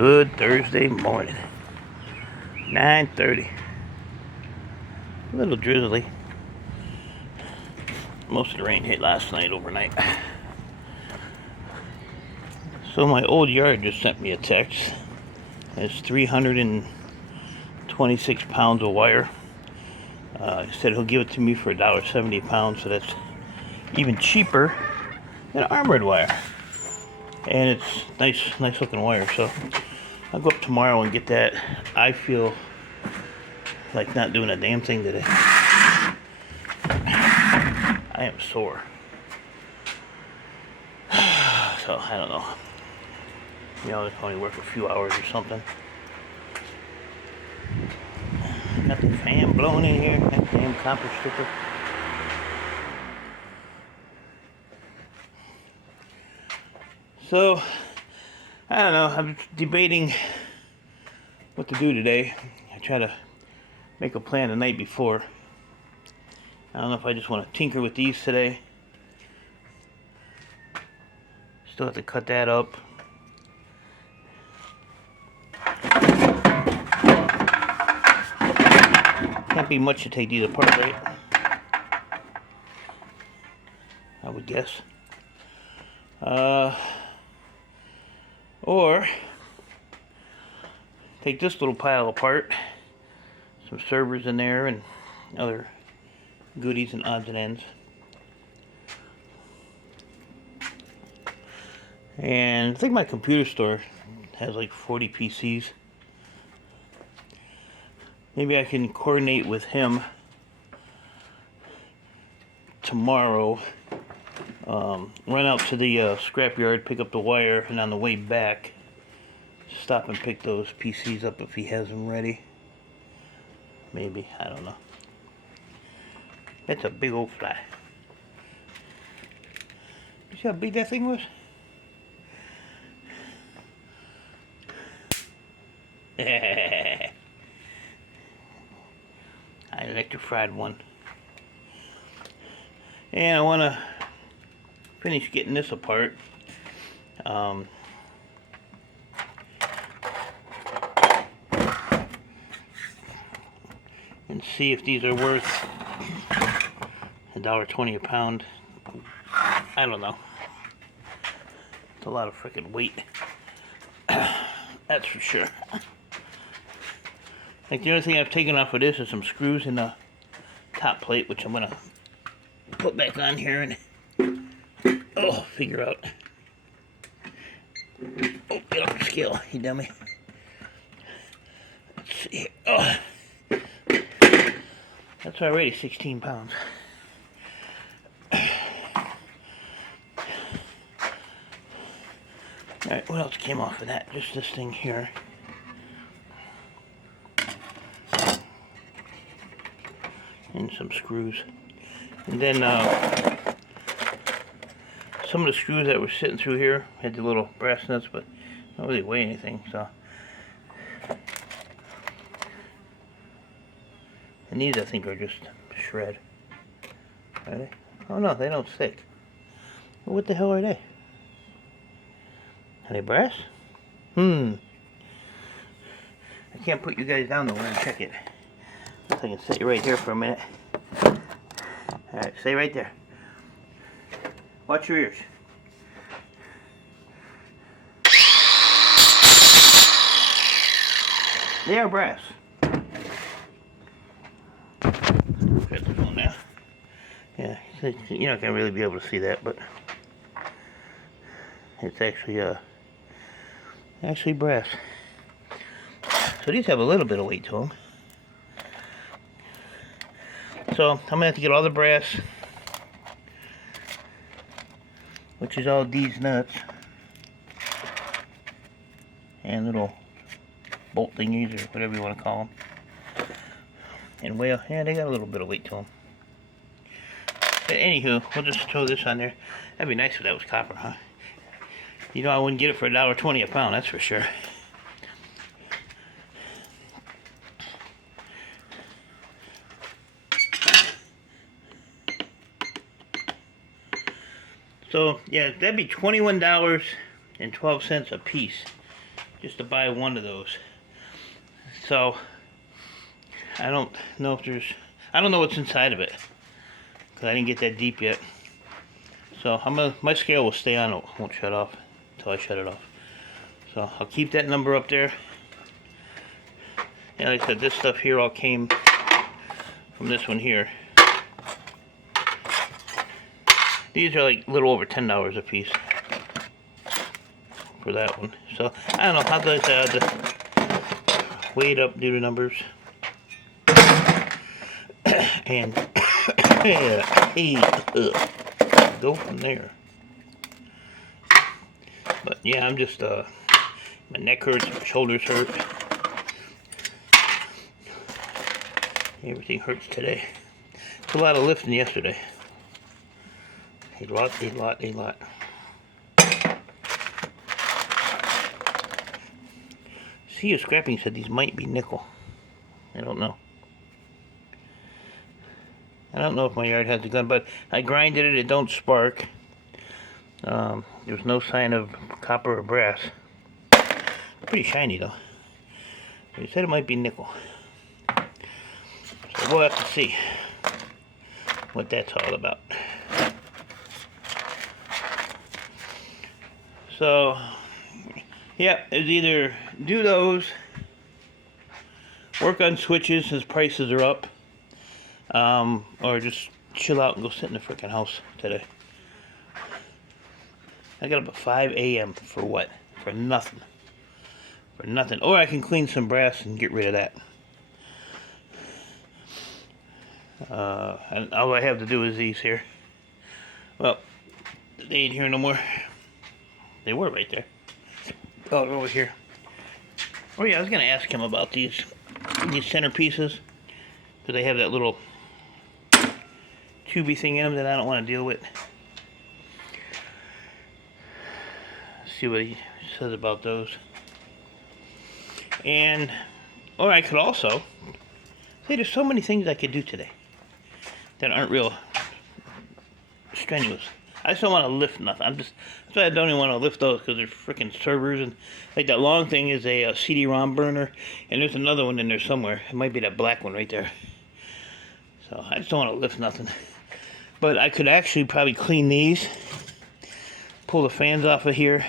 Good Thursday morning, 9:30. A little drizzly. Most of the rain hit last night overnight. So my old yard just sent me a text. It's 326 pounds of wire. He said he'll give it to me for $1.70 a pound, so that's even cheaper than armored wire. And it's nice looking wire. So I'll go up tomorrow and get that. I feel like not doing a damn thing today. I am sore. So I don't know. You know, I can only work a few hours or something. Got the fan blowing in here. That damn copper stripper. So, I don't know. I'm debating what to do today. I try to make a plan the night before. I don't know if I just want to tinker with these today. Still have to cut that up. Can't be much to take these apart, right? I would guess. Or take this little pile apart. Some servers in there and other goodies and odds and ends. And I think my computer store has like 40 PCs. Maybe I can coordinate with him tomorrow. Run out to the scrapyard, pick up the wire, and on the way back, stop and pick those PCs up if he has them ready. Maybe, I don't know. That's a big old fly. You see how big that thing was? I electrified one. And I want to finish getting this apart. And see if these are worth $1.20 a pound. I don't know. It's a lot of freaking weight. That's for sure. Like the only thing I've taken off of this is some screws in the top plate, which I'm gonna put back on here and figure out. Oh, get off the scale, you dummy. Let's see. Oh, that's already 16 pounds. Alright, what else came off of that? Just this thing here. And some screws. And then some of the screws that were sitting through here had the little brass nuts, but don't really weigh anything, so. And these I think are just shred. Are they? Oh no, they don't stick. Well, what the hell are they? Are they brass? I can't put you guys down though and check it. I can sit you right here for a minute. Alright, stay right there. Watch your ears. They are brass. Get the phone now. Yeah, you're not gonna really be able to see that, but it's actually brass. So these have a little bit of weight to them. So I'm gonna have to get all the brass, which is all these nuts and little bolt thingies or whatever you want to call them. And well, yeah, they got a little bit of weight to them. But anywho, we'll just throw this on there. That'd be nice if that was copper, huh? You know, I wouldn't get it for $1.20 a pound, that's for sure. So, yeah, that'd be $21.12 a piece. just to buy one of those. So I don't know if there's, I don't know what's inside of it, because I didn't get that deep yet. So my scale will stay on, it won't shut off until I shut it off. So I'll keep that number up there. And like I said, this stuff here all came from this one here. These are like a little over $10 a piece for that one. So I don't know, how do I say, I had to weigh it up, do the numbers. And go from there. But yeah, I'm just my neck hurts, my shoulders hurt. Everything hurts today. It's a lot of lifting yesterday. A lot. See, Scrapping said these might be nickel. I don't know. I don't know if my yard has a gun, but I grinded it, it don't spark. There's no sign of copper or brass. Pretty shiny though. He said it might be nickel. So we'll have to see what that's all about. So, yeah, it's either do those, work on switches since prices are up, or just chill out and go sit in the frickin' house today. I got up at 5 a.m. for what? For nothing. For nothing. Or I can clean some brass and get rid of that. And all I have to do is these here. Well, they ain't here no more. They were right there. Oh, they're over here. Oh yeah, I was gonna ask him about these center pieces, because they have that little tubey thing in them that I don't want to deal with. See what he says about those. And, or I could also say there's so many things I could do today that aren't real strenuous. I just don't want to lift nothing. That's why I don't even want to lift those, because they're freaking servers. And like that long thing is a CD-ROM burner, and there's another one in there somewhere. It might be that black one right there. So I just don't want to lift nothing. But I could actually probably clean these, pull the fans off of here.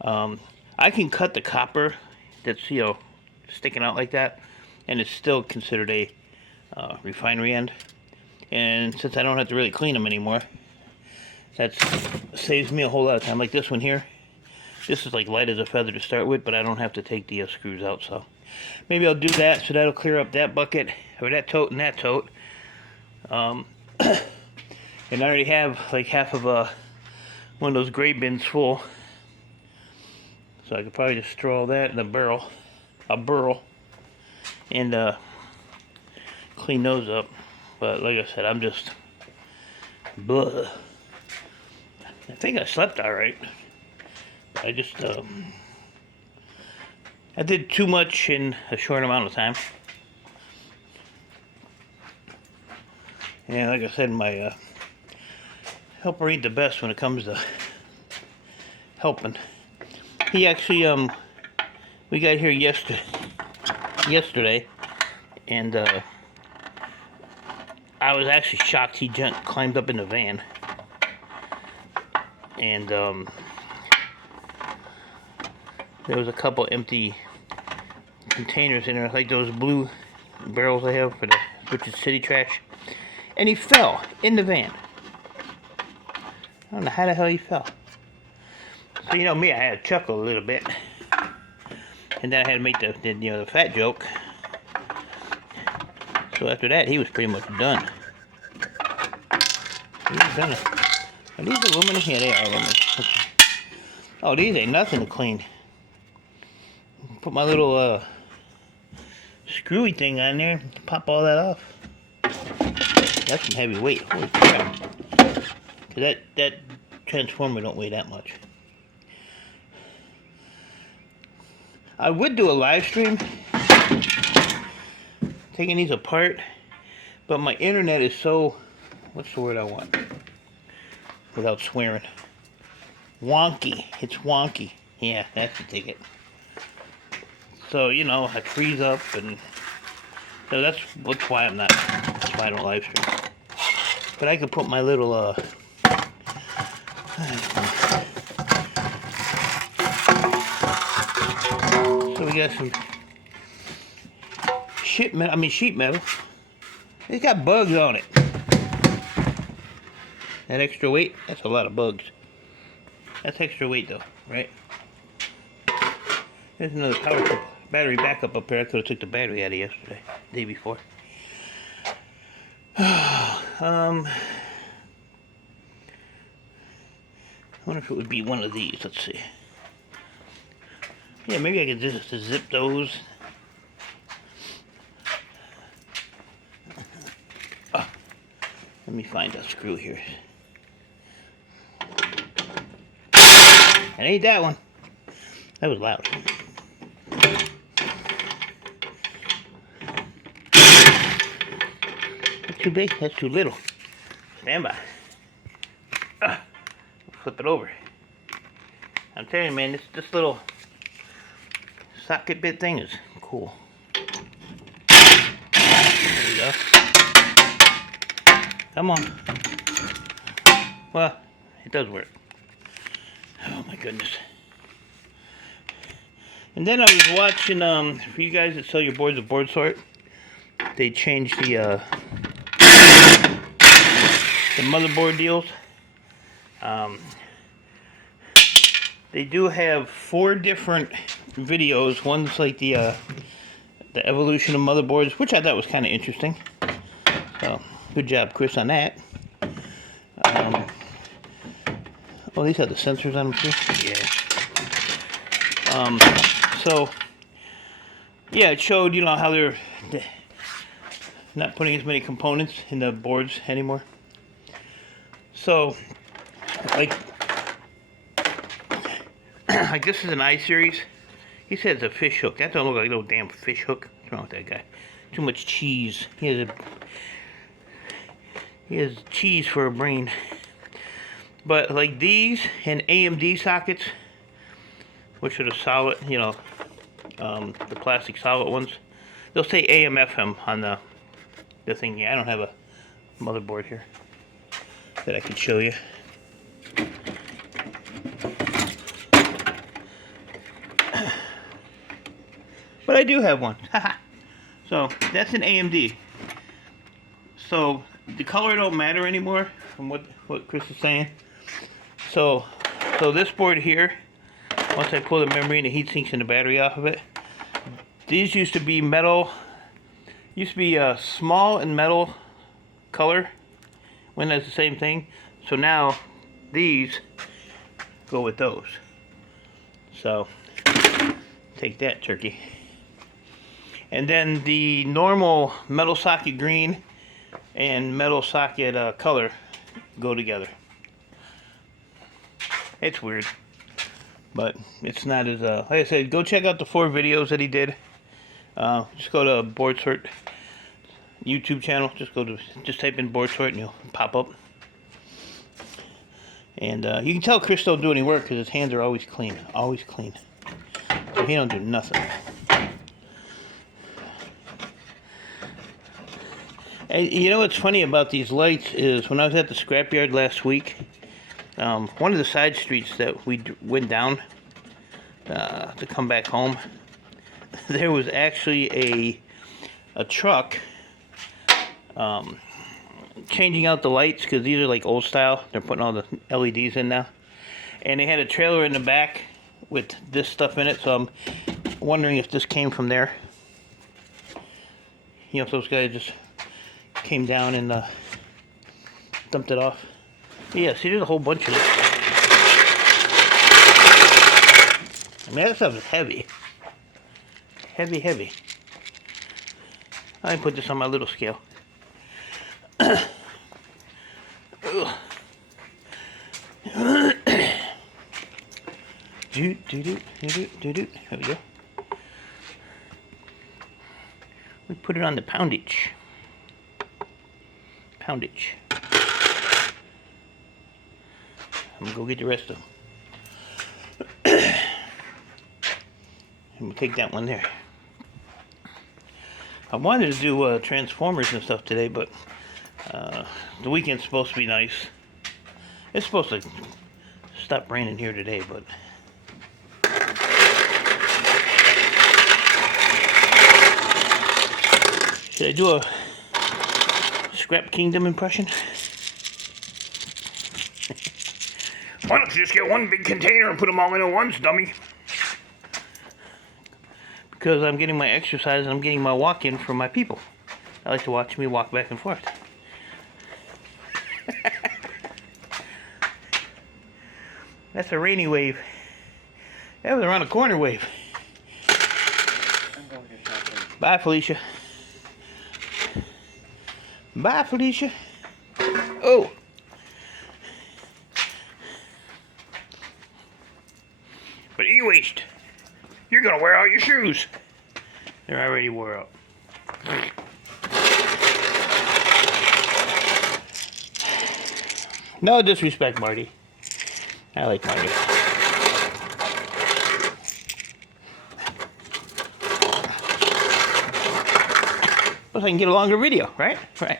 I can cut the copper that's, you know, sticking out like that, and it's still considered a refinery end. And since I don't have to really clean them anymore, that saves me a whole lot of time. Like this one here, this is like light as a feather to start with, but I don't have to take the screws out. So maybe I'll do that, so that'll clear up that bucket, or that tote and that tote. And I already have like half of one of those gray bins full, so I could probably just throw all that in a barrel, and clean those up. But like I said, I'm just blah. I think I slept all right. I just I did too much in a short amount of time. And like I said, my helper ain't the best when it comes to helping. He actually we got here yesterday, and I was actually shocked he climbed up in the van. And there was a couple empty containers in there, like those blue barrels I have for the Richard City trash. And he fell in the van. I don't know how the hell he fell. So you know me, I had to chuckle a little bit, and then I had to make the fat joke. So after that, he was pretty much done. He was done. Are these aluminum? Yeah, they are aluminum. Okay. Oh, these ain't nothing to clean. Put my little screwy thing on there, pop all that off. That's some heavy weight. Holy crap! Cause that transformer don't weigh that much. I would do a live stream taking these apart, but my internet is so, what's the word I want without swearing? Wonky. It's wonky. Yeah, that's the ticket. So, you know, I freeze up, and so that's why that's why I don't live stream. But I could put my little, so we got some sheet metal. It's got bugs on it. That extra weight, that's a lot of bugs. That's extra weight though, right? There's another battery backup up there. I could have took the battery out of yesterday, day before. I wonder if it would be one of these. Let's see. Yeah, maybe I could just zip those. Let me find a screw here. It ain't that one. That was loud. That's too big. That's too little. Stand by. Flip it over. I'm telling you, man, this little socket bit thing is cool. There we go. Come on. Well, it does work. Oh my goodness. And then I was watching, for you guys that sell your boards at Board Sort, they changed the motherboard deals. They do have 4 different videos. One's like the evolution of motherboards, which I thought was kind of interesting. So, good job, Chris, on that. Oh, these have the sensors on them too? Yeah. So, yeah, it showed, you know, how they're not putting as many components in the boards anymore. So, like this is an I-series. He said it's a fish hook. That don't look like no damn fish hook. What's wrong with that guy? Too much cheese. He has cheese for a brain. But like these and AMD sockets, which are the solid, you know, the plastic solid ones, they'll say AM/FM on the thing here. I don't have a motherboard here that I could show you. But I do have one. So that's an AMD. So the color don't matter anymore, from what Chris is saying. So this board here, once I pull the memory and the heat sinks and the battery off of it, these used to be metal. Used to be small and metal color, when that's the same thing. So now these go with those. So take that, turkey. And then the normal metal socket green and metal socket color go together. It's weird, but it's not as like I said, go check out the 4 videos that he did. Just go to Board Sort YouTube channel. Just type in Board Sort and you'll pop up. And you can tell Chris don't do any work because his hands are always clean, so he don't do nothing. And you know what's funny about these lights is when I was at the scrapyard last week, one of the side streets that we went down to come back home, there was actually a truck changing out the lights, because these are like old style. They're putting all the LEDs in now, and they had a trailer in the back with this stuff in it. So I'm wondering if this came from there. You know, if those guys just came down and dumped it off. But yeah, see, there's a whole bunch of it. I mean, that stuff is heavy. Heavy. I put this on my little scale. There we go. We put it on the poundage. I'm gonna go get the rest of them. And we'll take that one there. I wanted to do Transformers and stuff today, but the weekend's supposed to be nice. It's supposed to stop raining here today, but should I do a Scrap Kingdom impression? Why don't you just get one big container and put them all in at once, dummy? Because I'm getting my exercise and I'm getting my walk in from my people. I like to watch me walk back and forth. That's a rainy wave. That was around the corner wave. I'm going to shopping. Bye, Felicia. Bye, Felicia. Oh. But e-waste, you're gonna wear out your shoes. They're already wore out. No disrespect, Marty. I like Marty. Plus I can get a longer video, right? Right.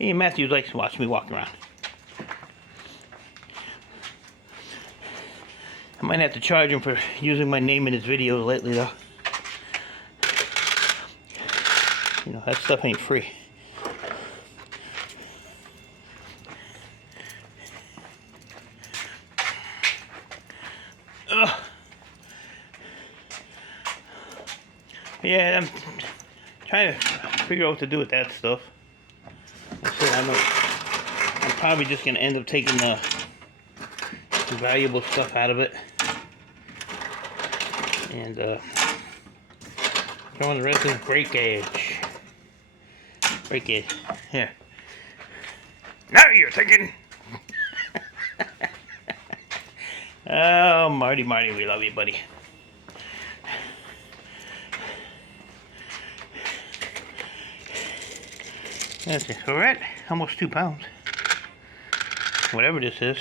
Ian Matthews likes to watch me walk around. I might have to charge him for using my name in his videos lately, though. You know, that stuff ain't free. Ugh. Yeah, I'm trying to figure out what to do with that stuff. I said I'm probably just going to end up taking the valuable stuff out of it and throwing the rest in breakage. Breakage. Here. Now you're thinking. Oh, Marty, we love you, buddy. That's it. So we're at almost 2 pounds. Whatever this is.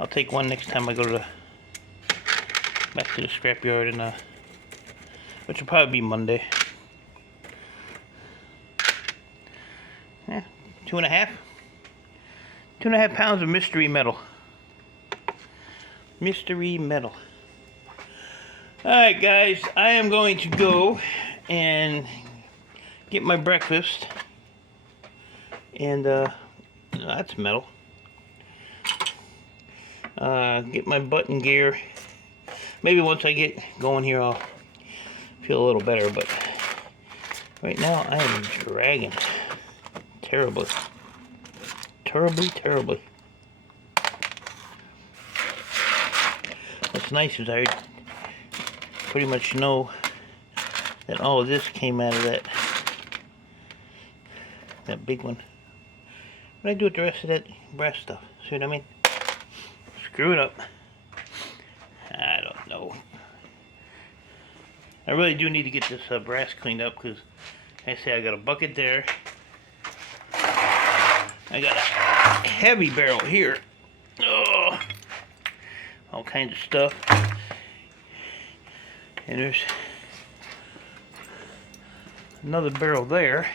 I'll take one next time I go to back to the scrapyard, and which will probably be Monday. Yeah, 2.5. 2.5 pounds of mystery metal. Mystery metal. Alright guys, I am going to go and get my breakfast. And that's metal. Get my button gear. Maybe once I get going here I'll feel a little better, but right now I am dragging terribly. Terribly. What's nice is I pretty much know that all of this came out of that big one. What do I do with the rest of that brass stuff? See what I mean? Screw it up. I don't know. I really do need to get this brass cleaned up, because like I say, I got a bucket there. I got a heavy barrel here. Oh, all kinds of stuff. And there's another barrel there,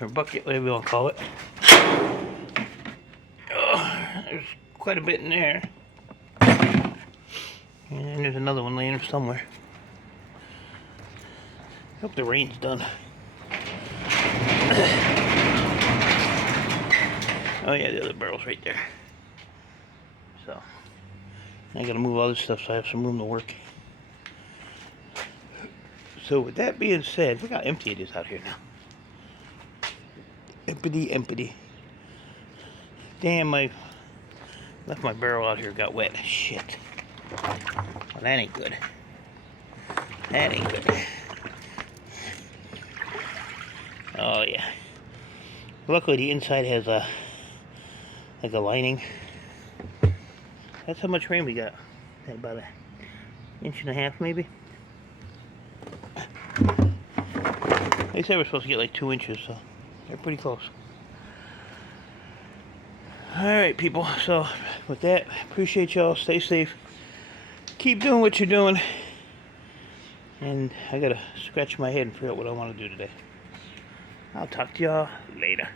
or bucket, whatever you want to call it. Oh, there's quite a bit in there. And there's another one laying there somewhere. Hope the rain's done. Oh yeah, the other barrel's right there. So I gotta move all this stuff so I have some room to work. So with that being said, look how empty it is out here now. Empty. Damn, I left my barrel out here, got wet. Shit. Well, that ain't good. That ain't good. Oh yeah. Luckily the inside has a like a lining. That's how much rain we got. About 1.5 inches maybe. They said we're supposed to get like 2 inches, so they're pretty close. Alright people, so with that, appreciate y'all, stay safe, keep doing what you're doing. And I gotta scratch my head and figure out what I want to do today. I'll talk to y'all later.